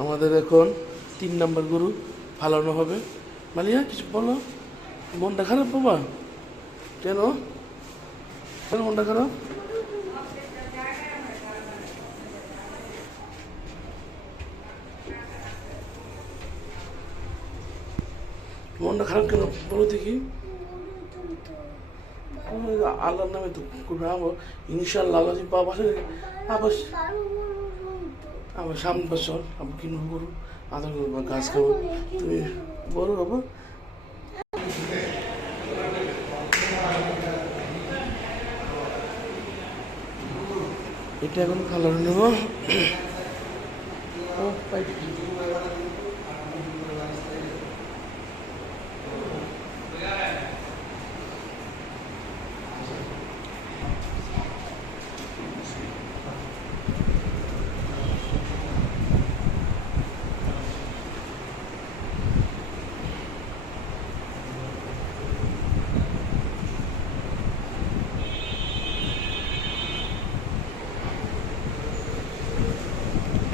আমাদের এখন 3 নম্বর গরু ফালানো হবে। মালিয়া কিছু বলো, মনটা খারাপ বাবা? কেন কেন মনটা খারাপ? মনটা খারাপ কেন বলো দেখি। আল্লাহর নামে তো করবো ইনশাল্লাহ। আল্লাহ যদি বাবা আবার আবার সামনে বছর আবার কিনবো গরু, আদর করবো, গাছ খাবো। তুমি বলো বাবা। এটা এখন কালার নেব।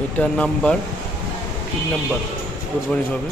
এটা নাম্বার 3 নাম্বার কোরবানি হবে।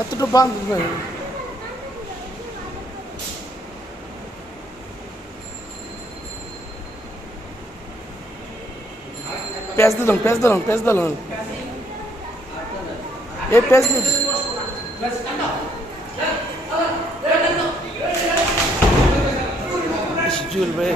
এতটা বান্ধ ভাই। পেঁয়াজ দিলাম পেঁয়াজ দিলাম পেঁয়াজ দিলাম এই পেঁয়াজ দিন জুয়েল ভাই।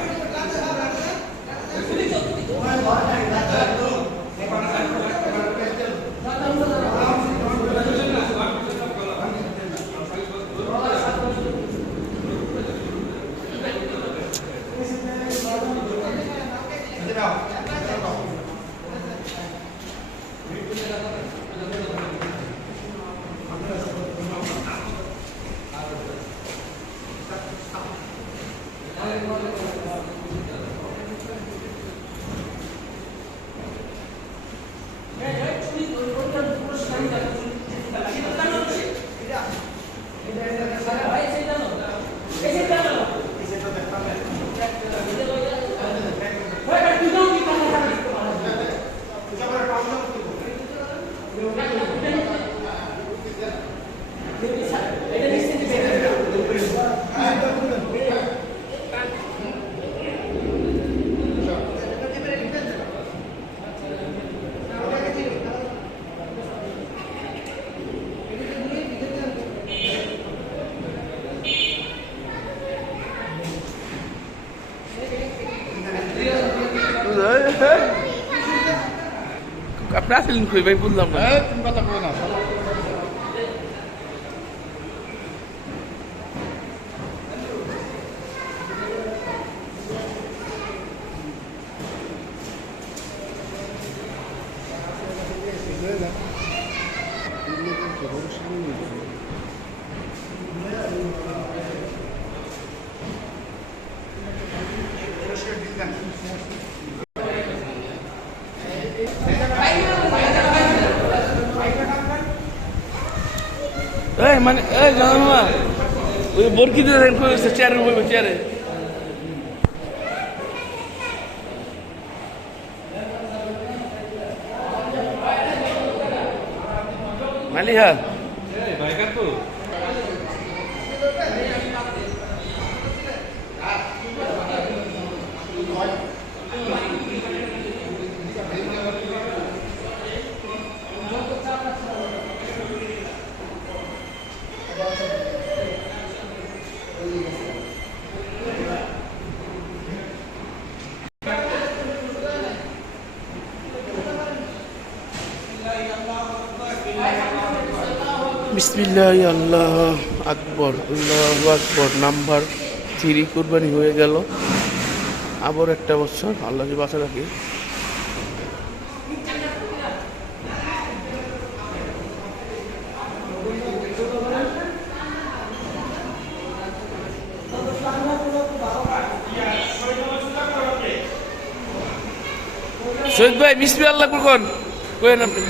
আপনি আসলেন কই ভাই বুঝলাম না। তুমি কথা বলো না। মানে এই জানো না ওই বরকিতে রেন করেছে চেয়ারে বইবে চেয়ারে মালিহা বিসমিল্লাহ আল্লাহ আকবর আল্লাহু আকবর নাম্বার 3 কুরবানি হয়ে গেল আবার একটা বছর আল্লাহ যে বাঁচা রাখি শহীদ ভাই বিসমিল্লাহ আল্লাহ কোন কোয়েন আপনি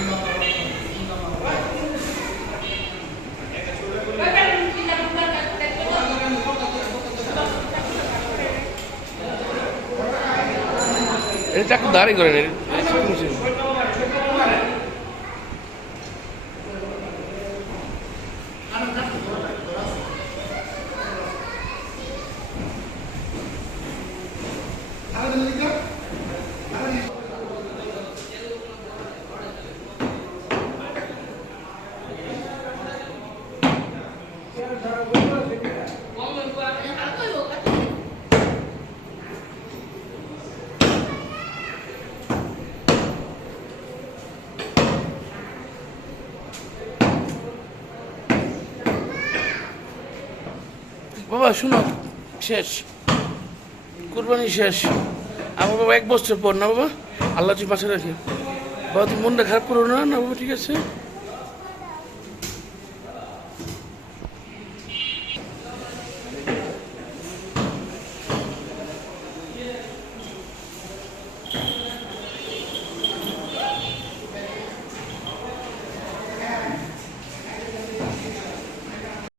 এটা একটু দাঁড়িয়ে করেন বাবা শুনো শেষ কুরবানি শেষ আমার বাবা 1 বছর পর না বাবা আল্লাহ তুই পাশে রাখি বাবা তুমি মনটা খারাপ করো না না বাবা ঠিক আছে